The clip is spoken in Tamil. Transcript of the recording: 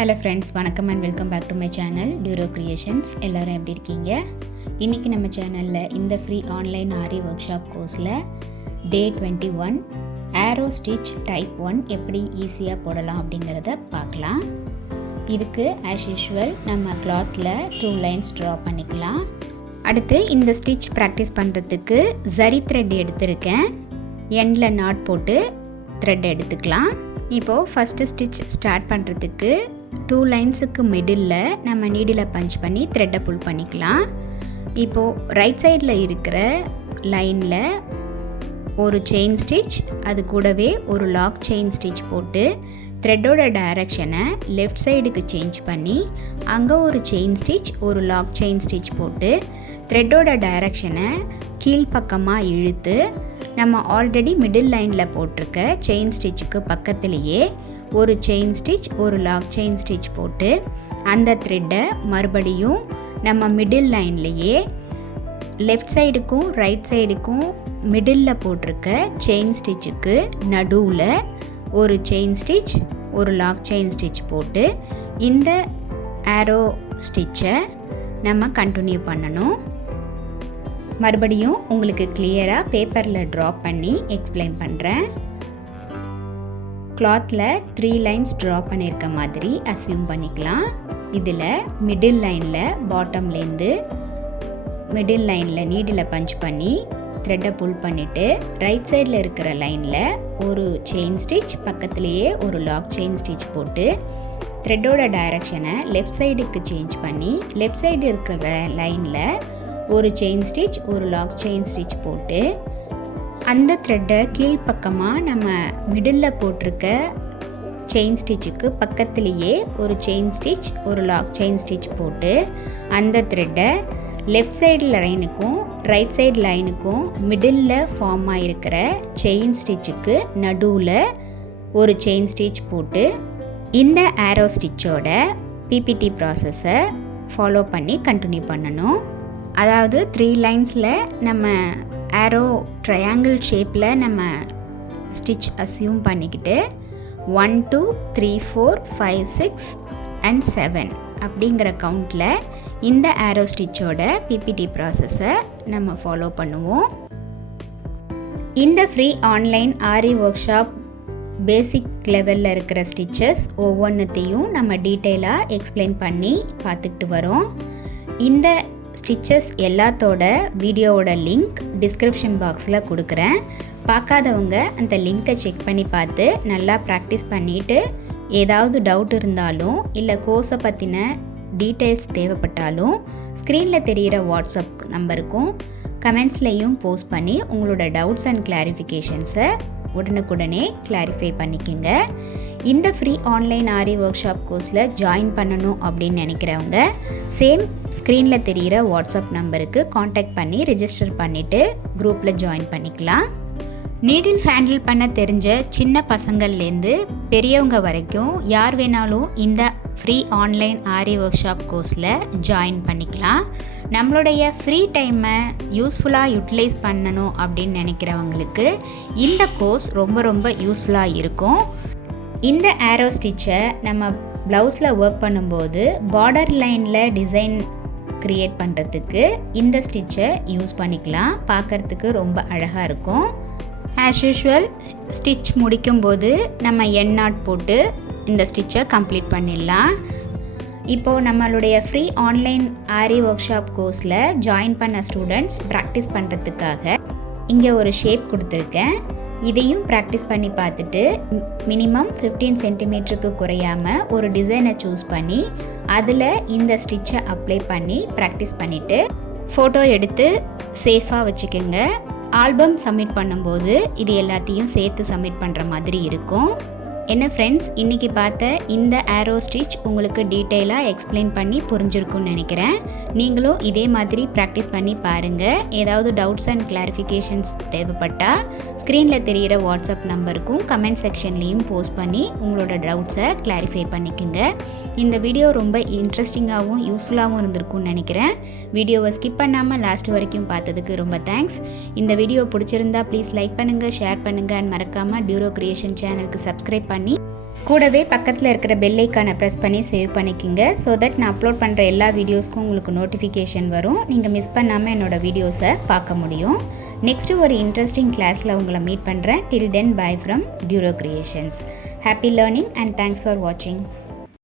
ஹலோ ஃப்ரெண்ட்ஸ், வணக்கம் and welcome back to my channel டியூரோ கிரியேஷன்ஸ். எல்லோரும் எப்படி இருக்கீங்க? இன்றைக்கி நம்ம சேனலில் இந்த free online aari workshop கோர்ஸில் டே 21 ஆரோ ஸ்டிச் டைப் 1 எப்படி ஈஸியாக போடலாம் அப்படிங்கிறத பார்க்கலாம். இதுக்கு ஆஸ் யூஷுவல் நம்ம கிளாத்தில் 2 லைன்ஸ் ட்ரா பண்ணிக்கலாம். அடுத்து இந்த ஸ்டிச் ப்ராக்டிஸ் பண்ணுறதுக்கு ஜரி த்ரெட் எடுத்திருக்கேன். எண்டில் நாட் போட்டு த்ரெட் எடுத்துக்கலாம். இப்போது ஃபஸ்ட்டு ஸ்டிச் ஸ்டார்ட் பண்ணுறதுக்கு 2 லைன்ஸுக்கு மிடில் நம்ம நீடில் பஞ்ச் பண்ணி த்ரெட்டை புல் பண்ணிக்கலாம். இப்போது ரைட் சைடில் இருக்கிற லைனில் ஒரு செயின் ஸ்டிச், அது கூடவே ஒரு லாக் செயின் ஸ்டிச் போட்டு த்ரெட்டோட டைரக்ஷனை லெஃப்ட் சைடுக்கு சேஞ்ச் பண்ணி அங்கே ஒரு செயின் ஸ்டிச், ஒரு லாக் செயின் ஸ்டிச் போட்டு த்ரெட்டோட டைரக்ஷனை கீழ்ப்பக்கமாக இழுத்து நம்ம ஆல்ரெடி மிடில் லைனில் போட்டிருக்க செயின் ஸ்டிச்சுக்கு பக்கத்துலேயே ஒரு செயின் ஸ்டிச், ஒரு லாக் செயின் ஸ்டிச் போட்டு அந்த த்ரெட்டை மறுபடியும் நம்ம மிடில் லைன்லேயே லெஃப்ட் சைடுக்கும் ரைட் சைடுக்கும் மிடில் போட்டிருக்க செயின் ஸ்டிச்சுக்கு நடுவில் ஒரு செயின் ஸ்டிச், ஒரு லாக் செயின் ஸ்டிச் போட்டு இந்த ஆரோ ஸ்டிச்சை நம்ம கண்டினியூ பண்ணணும். மறுபடியும் உங்களுக்கு கிளியராக பேப்பரில் ட்ரா பண்ணி எக்ஸ்பிளைன் பண்ணுறேன். கிளாத்தில் 3 லைன்ஸ் ட்ரா பண்ணியிருக்க மாதிரி அசியூம் பண்ணிக்கலாம். இதில் மிடில் லைனில் பாட்டம்லேருந்து மிடில் லைனில் நீடில் பஞ்ச் பண்ணி த்ரெட்டை புல் பண்ணிவிட்டு ரைட் சைடில் இருக்கிற லைனில் ஒரு செயின் ஸ்டிச், பக்கத்துலேயே ஒரு லாக் செயின் ஸ்டிச் போட்டு த்ரெட்டோட டைரக்ஷனை லெஃப்ட் சைடுக்கு சேஞ்ச் பண்ணி லெஃப்ட் சைடு இருக்கிற லைனில் ஒரு செயின் ஸ்டிச், ஒரு லாக் செயின் ஸ்டிச் போட்டு அந்த த்ரெட்டை கீழ்ப்பக்கமாக நம்ம மிடில் போட்டிருக்க செயின் ஸ்டிச்சுக்கு பக்கத்துலேயே ஒரு செயின் ஸ்டிச், ஒரு லாக் செயின் ஸ்டிச் போட்டு அந்த த்ரெட்டை லெஃப்ட் சைடு லைனுக்கும் ரைட் சைடு லைனுக்கும் மிடில் ஃபார்ம் ஆகிருக்கிற செயின் ஸ்டிச்சுக்கு நடுவில் ஒரு செயின் ஸ்டிச் போட்டு இந்த ஆரோ ஸ்டிச்சோட பிபிடி ப்ராசஸை ஃபாலோ பண்ணி கண்டினியூ பண்ணணும். அதாவது 3 லைன்ஸில் நம்ம ஆரோ ட்ரையாங்கிள் ஷேப்பில் நம்ம ஸ்டிச் அசியூம் பண்ணிக்கிட்டு 1 2 3 4 5 6 and 7 அப்படிங்கிற கவுண்டில் இந்த ஆரோ ஸ்டிச்சோட பிபிடி ப்ராசஸை நம்ம ஃபாலோ பண்ணுவோம். இந்த free online aari work shop பேசிக் லெவலில் இருக்கிற ஸ்டிச்சஸ் ஒவ்வொன்றுத்தையும் நம்ம டீட்டெயிலாக எக்ஸ்பிளைன் பண்ணி பார்த்துக்கிட்டு வரோம். இந்த ஸ்டிச்சஸ் எல்லாத்தோட வீடியோவோட லிங்க் டிஸ்கிரிப்ஷன் பாக்ஸில் கொடுக்குறேன். பார்க்காதவங்க அந்த லிங்க்கை செக் பண்ணி பார்த்து நல்லா ப்ராக்டிஸ் பண்ணிவிட்டு ஏதாவது டவுட் இருந்தாலும் இல்லை கோர்ஸை பற்றின டீட்டெயில்ஸ் தேவைப்பட்டாலும் ஸ்க்ரீனில் தெரிகிற வாட்ஸ்அப் நம்பருக்கும் கமெண்ட்ஸ்லேயும் போஸ்ட் பண்ணி உங்களோட டவுட்ஸ் அண்ட் கிளாரிஃபிகேஷன்ஸை உடனுக்குடனே கிளாரிஃபை பண்ணிக்கோங்க. இந்த free online aari workshop கோர்ஸில் ஜாயின் பண்ணணும் அப்படின்னு நினைக்கிறவங்க சேம் ஸ்க்ரீனில் தெரிகிற வாட்ஸ்அப் நம்பருக்கு காண்டாக்ட் பண்ணி ரிஜிஸ்டர் பண்ணிவிட்டு குரூப்பில் ஜாயின் பண்ணிக்கலாம். நீடில் ஹேண்டில் பண்ண தெரிஞ்ச சின்ன பசங்கள்லேருந்து பெரியவங்க வரைக்கும் யார் வேணாலும் இந்த free online aari workshop கோர்ஸில் ஜாயின் பண்ணிக்கலாம். நம்மளுடைய ஃப்ரீ டைமை யூஸ்ஃபுல்லாக யூட்டிலைஸ் பண்ணணும் அப்படின்னு நினைக்கிறவங்களுக்கு இந்த கோர்ஸ் ரொம்ப ரொம்ப யூஸ்ஃபுல்லாக இருக்கும். இந்த ஆரோ ஸ்டிச்சை நம்ம ப்ளவுஸில் ஒர்க் பண்ணும்போது பார்டர் லைனில் டிசைன் க்ரியேட் பண்ணுறதுக்கு இந்த ஸ்டிச்சை யூஸ் பண்ணிக்கலாம். பார்க்குறதுக்கு ரொம்ப அழகாக இருக்கும். ஆஸ் யூஷுவல் ஸ்டிச் முடிக்கும்போது நம்ம எண்ட் நாட் போட்டு இந்த ஸ்டிச்சை கம்ப்ளீட் பண்ணிடலாம். இப்போது நம்மளுடைய free online aari workshop கோர்ஸில் ஜாயின் பண்ண ஸ்டூடெண்ட்ஸ் ப்ராக்டிஸ் பண்ணுறதுக்காக இங்கே ஒரு ஷேப் கொடுத்துருக்கேன். இதையும் ப்ராக்டிஸ் பண்ணி பார்த்துட்டு மினிமம் 15 சென்டிமீட்டருக்கு குறையாமல் ஒரு டிசைனை சூஸ் பண்ணி அதில் இந்த ஸ்டிச்சை அப்ளை பண்ணி ப்ராக்டிஸ் பண்ணிவிட்டு ஃபோட்டோ எடுத்து சேஃபாக வச்சுக்கோங்க. ஆல்பம் சப்மிட் பண்ணும்போது இது எல்லாத்தையும் சேர்த்து சப்மிட் பண்ணுற மாதிரி இருக்கும். என்ன ஃப்ரெண்ட்ஸ், இன்றைக்கி பார்த்த இந்த ஆரோ ஸ்டிச் உங்களுக்கு டீட்டெயிலாக எக்ஸ்பிளைன் பண்ணி புரிஞ்சிருக்கும்னு நினைக்கிறேன். நீங்களும் இதே மாதிரி ப்ராக்டிஸ் பண்ணி பாருங்கள். ஏதாவது டவுட்ஸ் அண்ட் கிளாரிஃபிகேஷன்ஸ் தேவைப்பட்டால் ஸ்க்ரீனில் தெரிகிற வாட்ஸ்அப் நம்பருக்கும் கமெண்ட் செக்ஷன்லேயும் போஸ்ட் பண்ணி உங்களோட டவுட்ஸை கிளாரிஃபை பண்ணிக்கோங்க. இந்த வீடியோ ரொம்ப இன்ட்ரெஸ்டிங்காகவும் யூஸ்ஃபுல்லாகவும் இருந்திருக்கும்னு நினைக்கிறேன். வீடியோவை ஸ்கிப் பண்ணாமல் லாஸ்ட் வரைக்கும் பார்த்ததுக்கு ரொம்ப தேங்க்ஸ். இந்த வீடியோ பிடிச்சிருந்தா ப்ளீஸ் லைக் பண்ணுங்கள், ஷேர் பண்ணுங்கள் அண்ட் மறக்காமல் டியூரோ கிரியேஷன் சேனலுக்கு சப்ஸ்கிரைப் பண்ணி கூடவே பக்கத்தில் இருக்கிற பெல் ஐக்கானை ப்ரெஸ் பண்ணி சேவ் பண்ணிக்கோங்க. ஸோ தட் நான் அப்லோட் பண்ணுற எல்லா வீடியோஸ்க்கும் உங்களுக்கு நோட்டிஃபிகேஷன் வரும். நீங்கள் மிஸ் பண்ணாமல் என்னோடய வீடியோஸை பார்க்க முடியும். நெக்ஸ்ட்டு ஒரு இன்ட்ரெஸ்டிங் கிளாஸில் உங்களை மீட் பண்ணுறேன். டில் தென் பை ஃப்ரம் டியூரோ creations. Happy learning and thanks for வாட்சிங்.